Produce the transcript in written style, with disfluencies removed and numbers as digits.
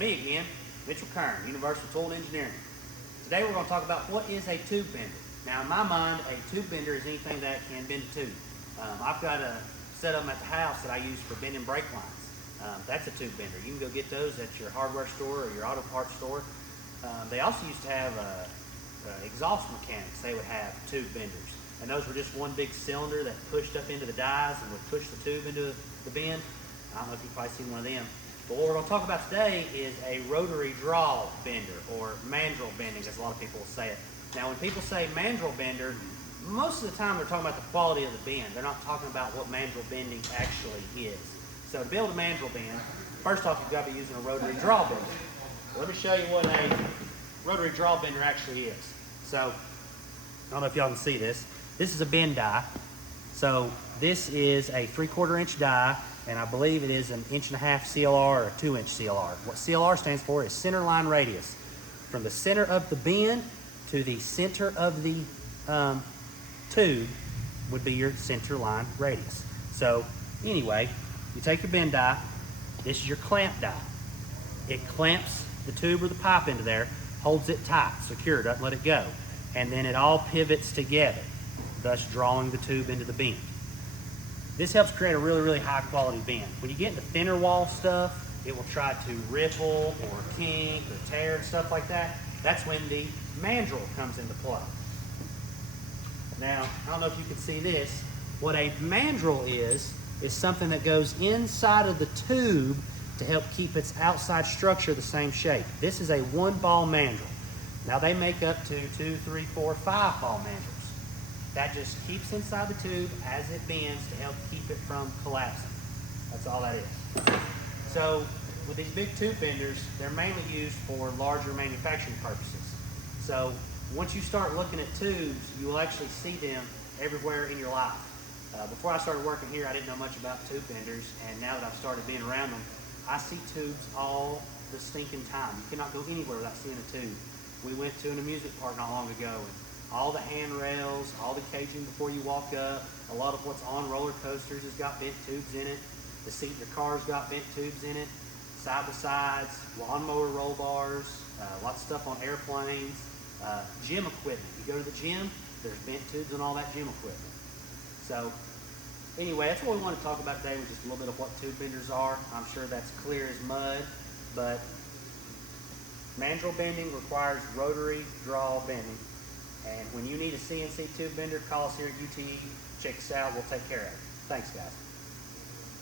Me again, Mitchell Kern, Universal Tool and Engineering. Today we're going to talk about what is a tube bender. Now in my mind, a tube bender is anything that can bend a tube. I've got a set of them at the house that I use for bending brake lines. That's a tube bender. You can go get those at your hardware store or your auto parts store. They also used to have exhaust mechanics. They would have tube benders. And those were just one big cylinder that pushed up into the dies and would push the tube into the bend. I don't know if you've probably seen one of them. But what we're going to talk about today is a rotary draw bender, or mandrel bending, as a lot of people will say it. Now, when people say mandrel bender, most of the time they're talking about the quality of the bend. They're not talking about what mandrel bending actually is. So to build a mandrel bend, first off, you've got to be using a rotary draw bender. Let me show you what a rotary draw bender actually is. So, I don't know if y'all can see this. This is a bend die. So this is a 3/4 inch die, and I believe it is an 1.5 inch CLR or a 2 inch CLR. What CLR stands for is center line radius. From the center of the bend to the center of the tube would be your center line radius. So anyway, you take your bend die. This is your clamp die. It clamps the tube or the pipe into there, holds it tight, secure, doesn't let it go. And then it all pivots together, thus drawing the tube into the bend. This helps create a really, really high quality bend. When you get into thinner wall stuff, it will try to ripple or kink or tear and stuff like that. That's when the mandrel comes into play. Now, I don't know if you can see this. What a mandrel is something that goes inside of the tube to help keep its outside structure the same shape. This is a 1-ball mandrel. Now they make up to 2, 3, 4, 5 ball mandrels. That just keeps inside the tube as it bends to help keep it from collapsing. That's all that is. So with these big tube benders, they're mainly used for larger manufacturing purposes. So once you start looking at tubes, you will actually see them everywhere in your life. Before I started working here, I didn't know much about tube benders, and now that I've started being around them, I see tubes all the stinking time. You cannot go anywhere without seeing a tube. We went to an amusement park not long ago, and all the handrails, all the caging before you walk up, a lot of what's on roller coasters has got bent tubes in it. The seat in your car's got bent tubes in it. Side by sides, lawnmower roll bars, lots of stuff on airplanes, gym equipment. You go to the gym, there's bent tubes and all that gym equipment. So anyway, that's what we want to talk about today, was just a little bit of what tube benders are. I'm sure that's clear as mud, but mandrel bending requires rotary draw bending. And when you need a CNC tube bender, call us here at UTE. Check us out. We'll take care of it. Thanks, guys.